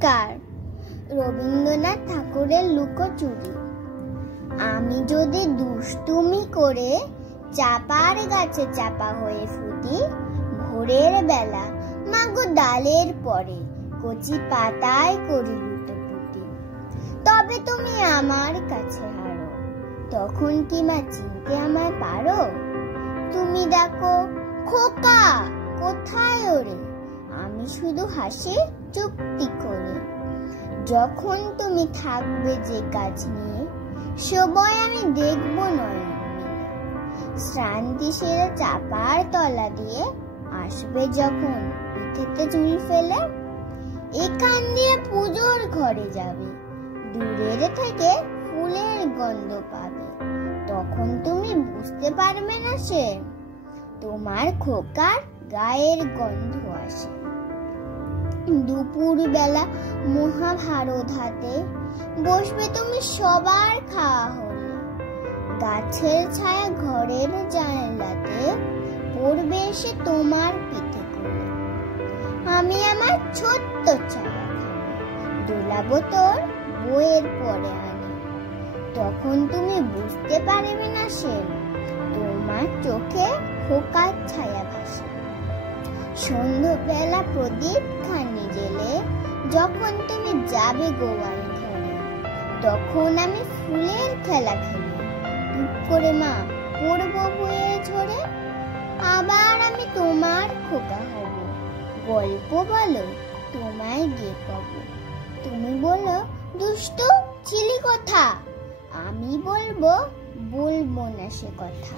কার রবীন্দ্রনাথ ঠাকুরের লুকোচুরি। আমি যদি দুষ্টুমি করে চাপার গাছে চাপা হয়ে ফুটি, ভোরের বেলা মাগো ডালের পরে কচি পাতায় করি লুটোপুটি। তবে তুমি আমার কাছে হারো, তখন কি মা চিনতে আমায় পারো? তুমি ডাকো খোকা কোথায় ওরে, আমি শুধু হাসি চুপটি করে। যখন তুমি থাকবে যে কাজ নিয়ে, সময় আমি দেখব নয় শ্রান্তি সেরে চাপার তলা দিয়ে আসবে যখন পিঠেতে চুল ফেলে। এখান দিয়ে পুজোর ঘরে যাবে, দূরের থেকে ফুলের গন্ধ পাবে, তখন তুমি বুঝতে পারবে না সে তোমার খোকার গায়ের গন্ধ আসে। দুপুর বেলা মহাভারত হাতে বসবে তুমি সবার খাওয়া হলে, গাছের ছায়া ঘরের জানলাতে পড়বে এসে তোমার পিঠে করে। আমি আমার ছোট্ট ছায়া দোলাবো তোর বইয়ের পরে আনে, তখন তুমি বুঝতে পারবে না সে তোমার চোখে খোকার ছায়া ভাসে। সন্ধ্যাবেলা প্রদীপ খানি জেলে যখন তুমি যাবে গোয়াল ঘরে, তখন আমি ফুলের খেলা খেলি টুক করে মা পড়বো বইয়ে ঝরে। আবার আমি তোমার খোকা হব, গল্প বলো তোমায় গিয়ে পাবো। তুমি বলো দুষ্টু ছিলি কথা, আমি বলবো না সে কথা।